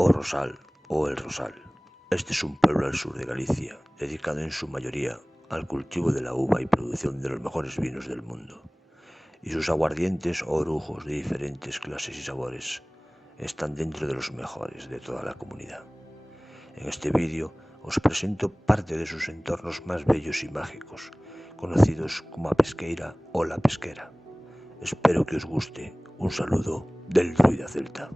o ROSAL o el Rosal. Este es un pueblo al sur de Galicia, dedicado en su mayoría al cultivo de la uva y producción de los mejores vinos del mundo. Y sus aguardientes o orujos de diferentes clases y sabores están dentro de los mejores de toda la comunidad. En este vídeo os presento parte de sus entornos más bellos y mágicos, conocidos como a Pesqueira o la Pesquera. Espero que os guste. Un saludo del druida celta.